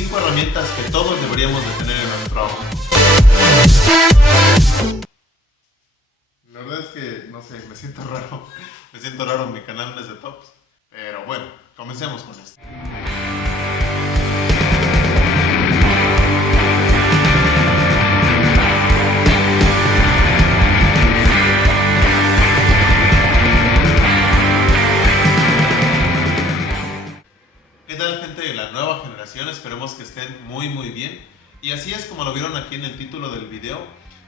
5 herramientas que todos deberíamos de tener en nuestro auto. La verdad es que, no sé, me siento raro, mi canal no es de tops. Pero bueno, comencemos con esto. ¿Qué tal, gente de la nueva generación? Esperemos que estén muy bien. Y así es como lo vieron aquí en el título del video.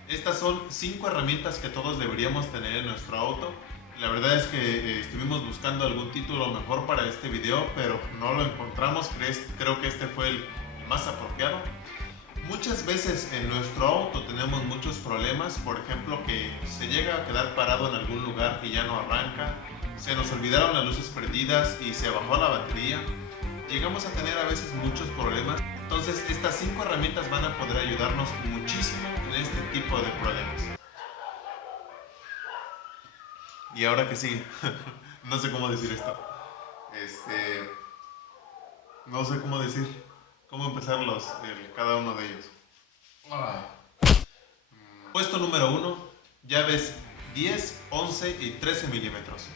Estas son 5 herramientas que todos deberíamos tener en nuestro auto. La verdad es que estuvimos buscando algún título mejor para este video, pero no lo encontramos. Creo que este fue el más apropiado. Muchas veces en nuestro auto tenemos muchos problemas, por ejemplo que se llega a quedar parado en algún lugar y ya no arranca, se nos olvidaron las luces prendidas y se bajó la batería. Llegamos a tener a veces muchos problemas, entonces estas 5 herramientas van a poder ayudarnos muchísimo en este tipo de problemas. ¿Y ahora qué sigue? No sé cómo decir esto. No sé cómo empezar cada uno de ellos. Puesto número 1, llaves 10, 11 y 13 milímetros.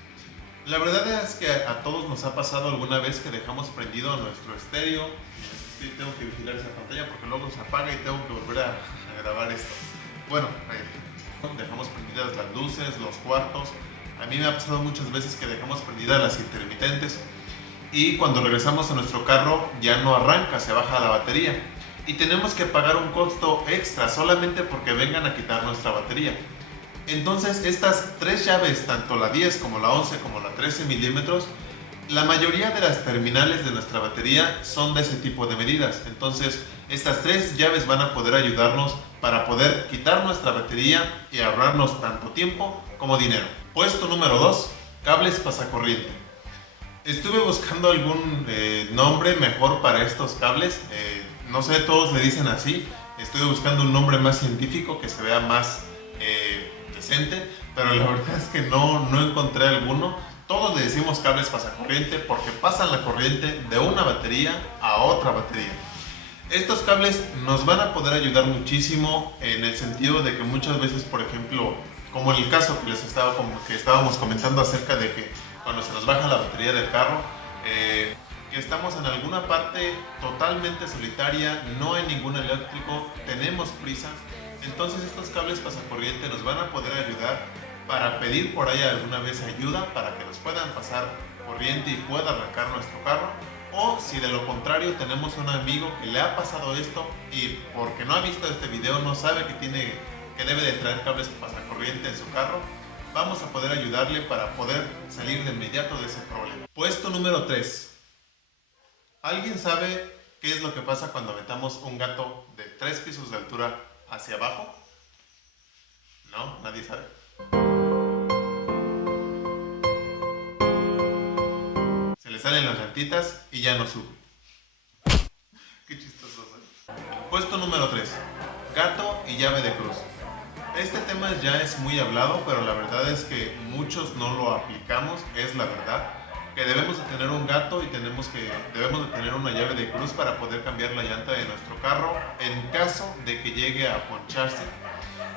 La verdad es que a todos nos ha pasado alguna vez que dejamos prendido nuestro estéreo. Tengo que vigilar esa pantalla porque luego se apaga y tengo que volver a grabar esto. Bueno, dejamos prendidas las luces, los cuartos. A mí me ha pasado muchas veces que dejamos prendidas las intermitentes y cuando regresamos a nuestro carro ya no arranca, se baja la batería y tenemos que pagar un costo extra solamente porque vengan a quitar nuestra batería. Entonces estas 3 llaves, tanto la 10 como la 11 como la 13 milímetros, la mayoría de las terminales de nuestra batería son de ese tipo de medidas. Entonces estas 3 llaves van a poder ayudarnos para poder quitar nuestra batería y ahorrarnos tanto tiempo como dinero. Puesto número 2, cables pasacorriente. Estuve buscando algún nombre mejor para estos cables. No sé, todos le dicen así. Estuve buscando un nombre más científico que se vea más decente, pero la verdad es que no encontré alguno. Todos le decimos cables pasacorriente porque pasan la corriente de una batería a otra batería. Estos cables nos van a poder ayudar muchísimo en el sentido de que muchas veces, por ejemplo, como en el caso que estábamos comentando acerca de que cuando se nos baja la batería del carro, que estamos en alguna parte totalmente solitaria, no hay ningún eléctrico, tenemos prisa, entonces estos cables pasacorriente nos van a poder ayudar para pedir por ahí alguna vez ayuda para que nos puedan pasar corriente y pueda arrancar nuestro carro. O si de lo contrario tenemos un amigo que le ha pasado esto y porque no ha visto este video no sabe que debe de traer cables pasacorriente en su carro, vamos a poder ayudarle para poder salir de inmediato de ese problema. Puesto número 3. ¿Alguien sabe qué es lo que pasa cuando aventamos un gato de 3 pisos de altura hacia abajo? ¿No? ¿Nadie sabe? Se le salen las llantitas y ya no sube. Qué chistoso soy. Puesto número 3. Gato y llave de cruz. Este tema ya es muy hablado, pero la verdad es que muchos no lo aplicamos, es la verdad. Que debemos de tener un gato y debemos de tener una llave de cruz para poder cambiar la llanta de nuestro carro en caso de que llegue a poncharse.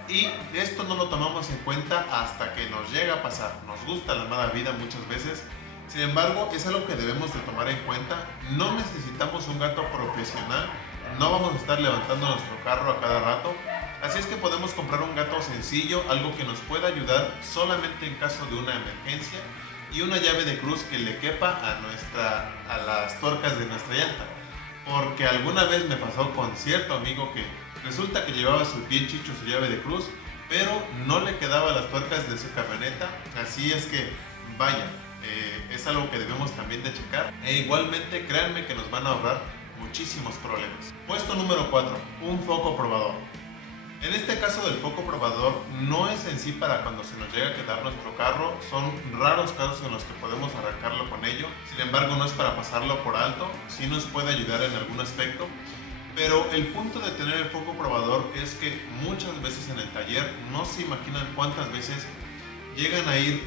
Y esto no lo tomamos en cuenta hasta que nos llega a pasar. Nos gusta la mala vida muchas veces. Sin embargo, es algo que debemos de tomar en cuenta. No necesitamos un gato profesional. No vamos a estar levantando nuestro carro a cada rato. Así es que podemos comprar un gato sencillo, algo que nos pueda ayudar solamente en caso de una emergencia, y una llave de cruz que le quepa a las tuercas de nuestra llanta. Porque alguna vez me pasó con cierto amigo que resulta que llevaba bien chicho su llave de cruz, pero no le quedaba las tuercas de su camioneta. Así es que vaya, es algo que debemos también de checar. E igualmente créanme que nos van a ahorrar muchísimos problemas. Puesto número 4, un foco probador. En este caso del foco probador no es en sí para cuando se nos llega a quedar nuestro carro, son raros casos en los que podemos arrancarlo con ello. Sin embargo, no es para pasarlo por alto, sí nos puede ayudar en algún aspecto. Pero el punto de tener el foco probador es que muchas veces en el taller no se imaginan cuántas veces llegan a ir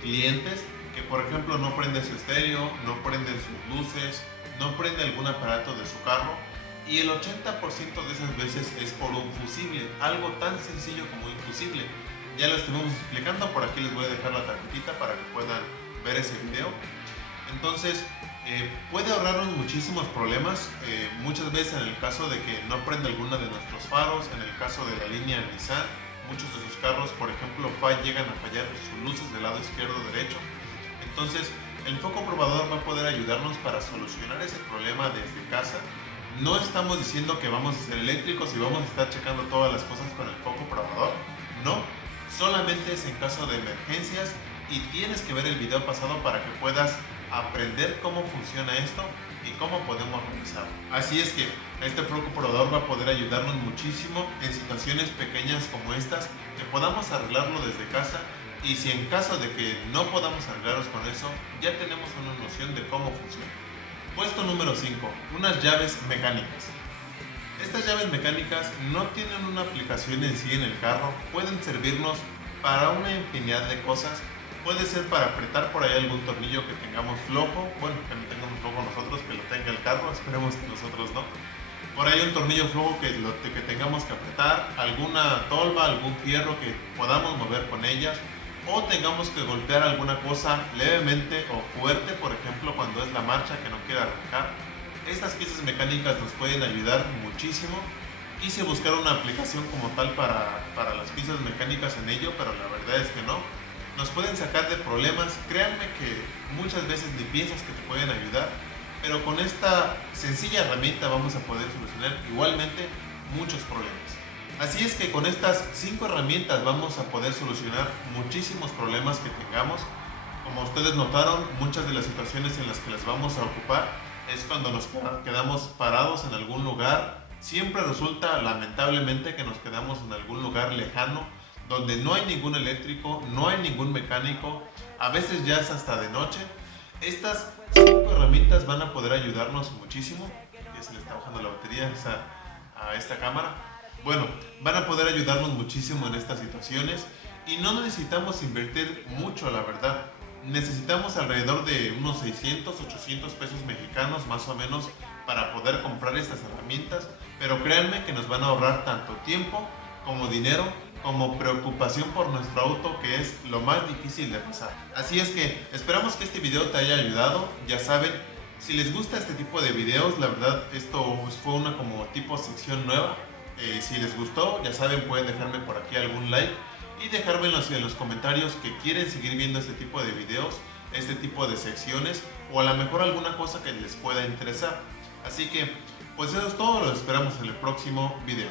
clientes que, por ejemplo, no prenden su estéreo, no prenden sus luces, no prende algún aparato de su carro, y el 80% de esas veces es por un fusible, algo tan sencillo como un fusible. Ya lo estuvimos explicando, por aquí les voy a dejar la tarjetita para que puedan ver ese video. Entonces puede ahorrarnos muchísimos problemas, muchas veces en el caso de que no prenda alguna de nuestros faros, en el caso de la línea Nissan, muchos de sus carros, por ejemplo, llegan a fallar sus luces del lado izquierdo o derecho. Entonces el foco probador va a poder ayudarnos para solucionar ese problema desde casa. No estamos diciendo que vamos a ser eléctricos y vamos a estar checando todas las cosas con el foco probador, no, solamente es en caso de emergencias y tienes que ver el video pasado para que puedas aprender cómo funciona esto y cómo podemos realizarlo. Así es que este foco probador va a poder ayudarnos muchísimo en situaciones pequeñas como estas, que podamos arreglarlo desde casa, y si en caso de que no podamos arreglarlos con eso, ya tenemos una noción de cómo funciona. Puesto número 5, unas llaves mecánicas. Estas llaves mecánicas no tienen una aplicación en sí en el carro, pueden servirnos para una infinidad de cosas. Puede ser para apretar por ahí algún tornillo que tengamos flojo, bueno, que no tengamos flojo nosotros, que lo tenga el carro, esperemos que nosotros no. Por ahí un tornillo flojo que tengamos que apretar, alguna tolva, algún fierro que podamos mover con ellas, o tengamos que golpear alguna cosa levemente o fuerte, por ejemplo cuando es la marcha que no quiere arrancar. Estas piezas mecánicas nos pueden ayudar muchísimo. Quise buscar una aplicación como tal para las piezas mecánicas en ello, pero la verdad es que no. Nos pueden sacar de problemas, créanme que muchas veces ni piensas que te pueden ayudar, pero con esta sencilla herramienta vamos a poder solucionar igualmente muchos problemas. Así es que con estas 5 herramientas vamos a poder solucionar muchísimos problemas que tengamos. Como ustedes notaron, muchas de las situaciones en las que las vamos a ocupar es cuando nos quedamos parados en algún lugar. Siempre resulta lamentablemente que nos quedamos en algún lugar lejano, donde no hay ningún eléctrico, no hay ningún mecánico, a veces ya es hasta de noche. Estas 5 herramientas van a poder ayudarnos muchísimo. Ya se le está bajando la batería a esta cámara. Bueno, van a poder ayudarnos muchísimo en estas situaciones y no necesitamos invertir mucho, la verdad. Necesitamos alrededor de unos 600, 800 pesos mexicanos más o menos para poder comprar estas herramientas, pero créanme que nos van a ahorrar tanto tiempo como dinero, como preocupación por nuestro auto, que es lo más difícil de pasar. Así es que esperamos que este video te haya ayudado. Ya saben, si les gusta este tipo de videos, la verdad esto fue una como tipo sección nueva. Si les gustó, ya saben, pueden dejarme por aquí algún like y dejarme en los comentarios que quieren seguir viendo este tipo de videos, este tipo de secciones, o a lo mejor alguna cosa que les pueda interesar. Así que pues eso es todo, los esperamos en el próximo video.